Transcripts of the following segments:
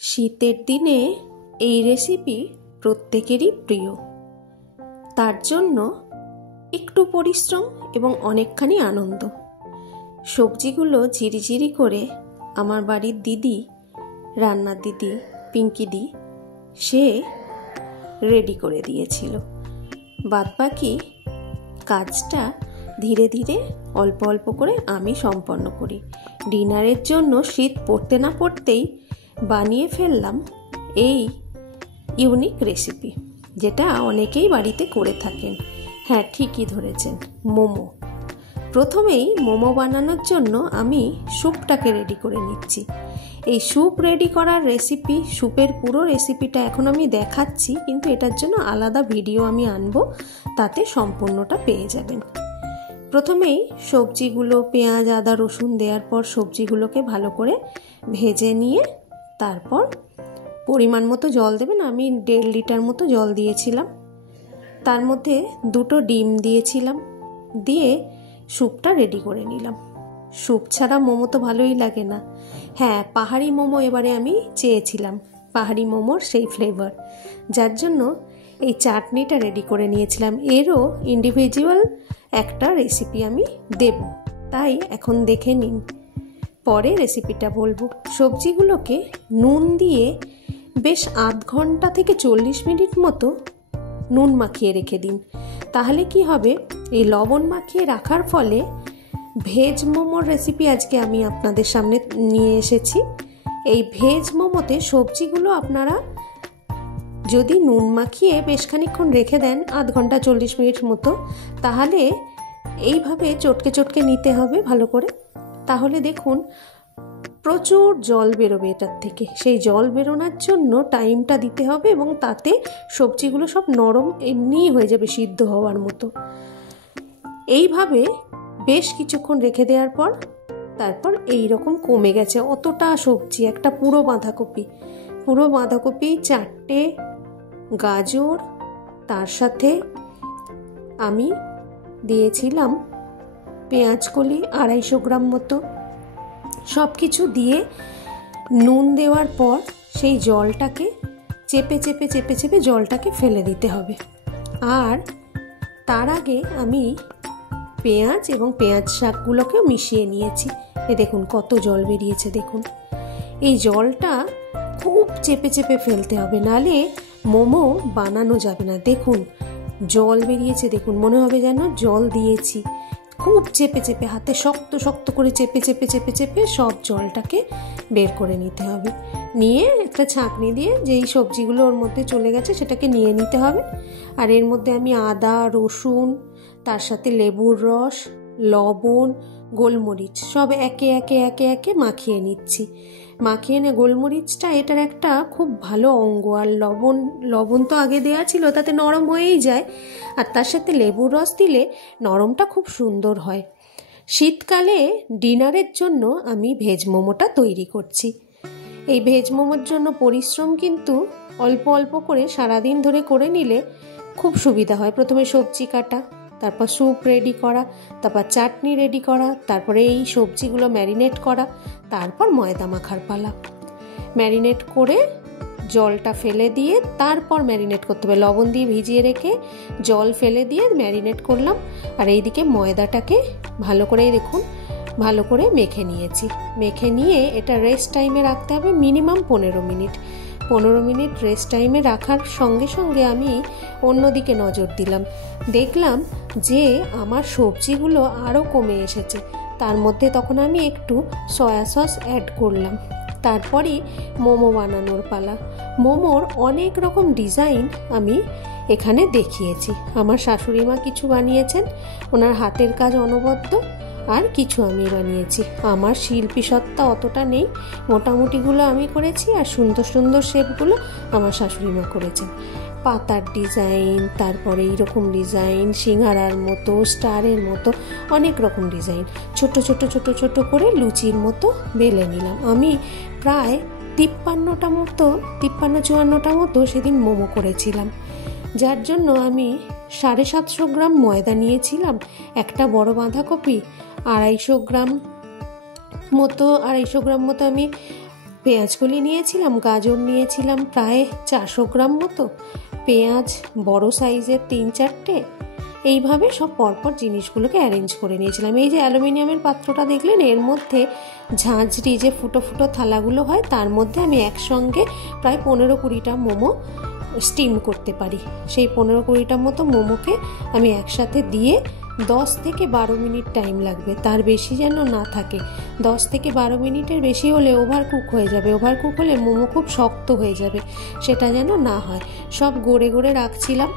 শীতের দিনে এই রেসিপি প্রত্যেকেরই প্রিয়। তার জন্য একটু পরিশ্রম এবং অনেকখানি আনন্দ। সবজিগুলো ঝিরিঝিরি করে আমার বাড়ির দিদি, রান্নার দিদি পিঙ্কিদি, সে রেডি করে দিয়েছিল। বাদবাকি কাজটা ধীরে ধীরে অল্প অল্প করে আমি সম্পন্ন করি। ডিনারের জন্য শীত পড়তে না পড়তেই বানিয়ে ফেললাম এই ইউনিক রেসিপি, যেটা অনেকেই বাড়িতে করে থাকেন। হ্যাঁ, ঠিকই ধরেছেন, মোমো। প্রথমেই মোমো বানানোর জন্য আমি স্যুপটাকে রেডি করে নিচ্ছি। এই স্যুপ রেডি করার রেসিপি, স্যুপের পুরো রেসিপিটা এখন আমি দেখাচ্ছি, কিন্তু এটার জন্য আলাদা ভিডিও আমি আনবো, তাতে সম্পূর্ণটা পেয়ে যাবেন। প্রথমেই সবজিগুলো, পেঁয়াজ, আদা, রসুন দেওয়ার পর সবজিগুলোকে ভালো করে ভেজে নিয়ে তারপর পরিমাণ মতো জল দেবেন। আমি 1.5 লিটার মতো জল দিয়েছিলাম। তার মধ্যে 2টো ডিম দিয়েছিলাম, দিয়ে স্যুপটা রেডি করে নিলাম। স্যুপ ছাড়া মোমো তো ভালোই লাগে না। হ্যাঁ, পাহাড়ি মোমো এবারে আমি চেয়েছিলাম, পাহাড়ি মোমোর সেই ফ্লেভার, যার জন্য এই চাটনিটা রেডি করে নিয়েছিলাম। এরও ইন্ডিভিজুয়াল একটা রেসিপি আমি দেব, তাই এখন দেখে নিন, পরে রেসিপিটা বলবো। সবজিগুলোকে নুন দিয়ে বেশ 0.5 ঘন্টা থেকে 40 মিনিট মতো নুন মাখিয়ে রেখে দিন। তাহলে কি হবে, এই লবণ মাখিয়ে রাখার ফলে ভেজ মোমোর রেসিপি আজকে আমি আপনাদের সামনে নিয়ে এসেছি। এই ভেজ মোমোতে সবজিগুলো আপনারা যদি নুন মাখিয়ে বেশ খানিকক্ষণ রেখে দেন, 0.5 ঘন্টা 40 মিনিট মতো, তাহলে এইভাবে চটকে চটকে নিতে হবে ভালো করে। তাহলে দেখুন প্রচুর জল বেরোবে এটার থেকে। সেই জল বেরোনোর জন্য টাইমটা দিতে হবে, এবং তাতে সবজিগুলো সব নরম এমনিই হয়ে যাবে, সিদ্ধ হওয়ার মতো। এইভাবে বেশ কিছুক্ষণ রেখে দেওয়ার পর তারপর এই রকম কমে গেছে অতটা সবজি, একটা পুরো বাঁধাকপি, 4টে গাজর, তার সাথে আমি দিয়েছিলাম পেঁয়াজ কলি 250 গ্রাম মতো। সব কিছু দিয়ে নুন দেওয়ার পর সেই জলটাকে চেপে চেপে চেপে চেপে জলটাকে ফেলে দিতে হবে। আর তার আগে আমি পেঁয়াজ এবং পেঁয়াজ শাকগুলোকেও মিশিয়ে নিয়েছি। দেখুন কত জল বেরিয়েছে, দেখুন। এই জলটা খুব চেপে চেপে ফেলতে হবে, নালে মোমো বানানো যাবে না। দেখুন জল বেরিয়েছে, দেখুন মনে হবে যেন জল দিয়েছি। খুব চেপে চেপে, হাতে শক্ত শক্ত করে চেপে চেপে চেপে চেপে সব জলটাকে বের করে নিতে হবে। নিয়ে একটা ছাঁকনি দিয়ে যেই সবজিগুলো ওর মধ্যে চলে গেছে সেটাকে নিয়ে নিতে হবে। আর এর মধ্যে আমি আদা, রসুন, তার সাথে লেবুর রস, লবণ, গোলমরিচ সব একে একে একে একে মাখিয়ে নিচ্ছি। মাখিয়ে নিয়ে গোলমরিচটা এটার একটা খুব ভালো অঙ্গ, আর লবণ তো আগে দেওয়া ছিল, তাতে নরম হয়েই যায়। আর তার সাথে লেবুর রস দিলে নরমটা খুব সুন্দর হয়। শীতকালে ডিনারের জন্য আমি ভেজ মোমোটা তৈরি করছি। এই ভেজ মোমোর জন্য পরিশ্রম কিন্তু অল্প অল্প করে সারাদিন ধরে করে নিলে খুব সুবিধা হয়। প্রথমে সবজি কাটা, তারপর স্যুপ রেডি করা, তারপর চাটনি রেডি করা, তারপরে এই সবজিগুলো ম্যারিনেট করা, তারপর ময়দা মাখার পালা। ম্যারিনেট করে জলটা ফেলে দিয়ে তারপর ম্যারিনেট করতে হবে। লবণ দিয়ে ভিজিয়ে রেখে জল ফেলে দিয়ে ম্যারিনেট করলাম। আর এইদিকে ময়দাটাকে ভালো করে, দেখুন ভালো করে মেখে নিয়েছি। মেখে নিয়ে এটা রেস্ট টাইমে রাখতে হবে মিনিমাম 15 মিনিট। 15 মিনিট রেস্ট টাইমে রাখার সঙ্গে সঙ্গে আমি অন্যদিকে নজর দিলাম, দেখলাম যে আমার সবজিগুলো আরও কমে এসেছে। তার মধ্যে তখন আমি একটু সয়া সস অ্যাড করলাম। তারপরই মোমো বানানোর পালা। মোমোর অনেক রকম ডিজাইন আমি এখানে দেখিয়েছি। আমার শাশুড়ি মা কিছু বানিয়েছেন, ওনার হাতের কাজ অনবদ্য, আর কিছু আমি বানিয়েছি। আমার শিল্পী সত্তা অতটা নেই, মোটামুটিগুলো আমি করেছি, আর সুন্দর সুন্দর শেপগুলো আমার শাশুড়ি মা করেছেন। পাতার ডিজাইন, তারপরে এইরকম ডিজাইন, সিঙ্গারার মতো, স্টারের মতো, অনেক রকম ডিজাইন ছোট ছোট ছোট ছোট করে লুচির মতো বেলে নিলাম। আমি প্রায় 53-54টা মতো সেদিন মোমো করেছিলাম, যার জন্য আমি 750 গ্রাম ময়দা নিয়েছিলাম, একটা বড় বাঁধাকপি, 250 গ্রাম মতো আমি পেঁয়াজকলি নিয়েছিলাম, গাজর নিয়েছিলাম প্রায় 400 গ্রাম মতো, পেঁয়াজ বড় সাইজের 3-4টে, এইভাবে সব পরপর জিনিসগুলোকে অ্যারেঞ্জ করে নিয়েছিলাম। এই যে অ্যালুমিনিয়ামের পাত্রটা দেখলেন, এর মধ্যে ঝাঁঝরি যে ফুটো ফুটো থালাগুলো হয়, তার মধ্যে আমি একসঙ্গে প্রায় 15-20টা মোমো স্টিম করতে পারি। সেই 15-20টার মতো মোমোকে আমি একসাথে দিয়ে 10 থেকে 12 মিনিট টাইম লাগবে, তার বেশি যেন না থাকে। 10 থেকে 12 মিনিটের বেশি হলে ওভারকুক হয়ে যাবে, ওভারকুক হলে মোমো খুব শক্ত হয়ে যাবে, সেটা যেন না হয়। সব গড়ে গড়ে রাখছিলাম।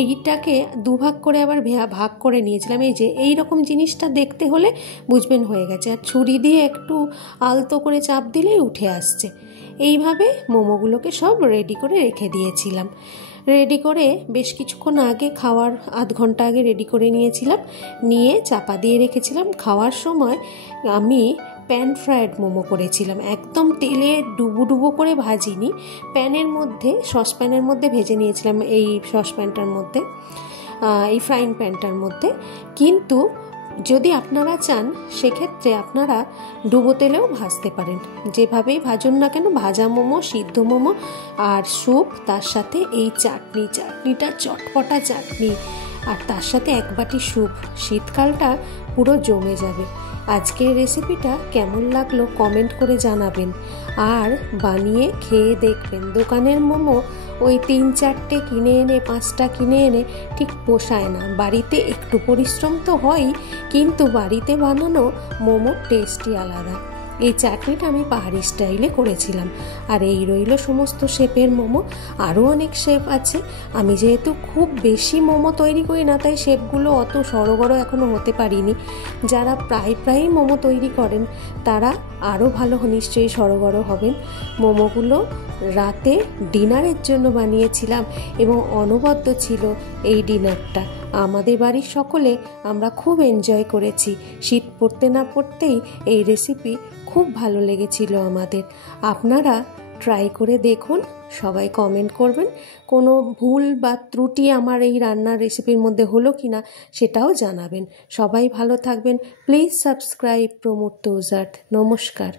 এইটাকে দুভাগ করে আবার ভাগ করে নিয়েছিলাম। এই যে এই রকম জিনিসটা দেখতে হলে বুঝবেন হয়ে গেছে, আর ছুরি দিয়ে একটু আলতো করে চাপ দিলেই উঠে আসছে। এইভাবে মোমোগুলোকে সব রেডি করে রেখে দিয়েছিলাম। রেডি করে বেশ কিছুক্ষণ আগে, খাওয়ার আধ ঘন্টা আগে রেডি করে নিয়েছিলাম, নিয়ে চাপা দিয়ে রেখেছিলাম। খাওয়ার সময় আমি প্যান ফ্রায়েড মোমো করেছিলাম, একদম তেলে ডুবো ডুবো করে ভাজিনি, প্যানের মধ্যে, সসপ্যানের মধ্যে ভেজে নিয়েছিলাম, এই সসপ্যানটার মধ্যে, এই ফ্রাইং প্যানটার মধ্যে। কিন্তু যদি আপনারা চান সেক্ষেত্রে আপনারা ডুবো তেলেও ভাজতে পারেন, যেভাবেই ভাজুন না কেন। ভাজা মোমো, সিদ্ধ মোমো আর স্যুপ, তার সাথে এই চাটনিটা চটপটা চাটনি, আর তার সাথে এক বাটি স্যুপ, শীতকালটা পুরো জমে যাবে। আজকের রেসিপিটা কেমন লাগলো কমেন্ট করে জানাবেন, আর বানিয়ে খেয়ে দেখবেন। দোকানের মোমো ওই 3-4টে কিনে এনে, 5টা কিনে এনে ঠিক পোষায় না। বাড়িতে একটু পরিশ্রম তো হয়ই, কিন্তু বাড়িতে বানানো মোমোর টেস্টই আলাদা। এই চাটনিটা আমি পাহাড়ি স্টাইলে করেছিলাম। আর এই রইল সমস্ত শেপের মোমো। আরও অনেক শেপ আছে। আমি যেহেতু খুব বেশি মোমো তৈরি করি না, তাই শেপগুলো অত সড়গড় এখনও হতে পারিনি। যারা প্রায়ই মোমো তৈরি করেন তারা আরও ভালো নিশ্চয়ই সড়গড় হবেন। মোমোগুলো রাতে ডিনারের জন্য বানিয়েছিলাম এবং অনবদ্য ছিল এই ডিনারটা। আমাদের বাড়ির সকলে আমরা খুব এনজয় করেছি। শীত পড়তে না পড়তেই এই রেসিপি খুব ভালো লেগেছিল আমাদের। আপনারা ট্রাই করে দেখুন, সবাই কমেন্ট করবেন। কোনো ভুল বা ত্রুটি আমার এই রান্নার রেসিপির মধ্যে হলো কি না সেটাও জানাবেন। সবাই ভালো থাকবেন। প্লিজ সাবস্ক্রাইব প্রমোদ তৌজার্থ। নমস্কার।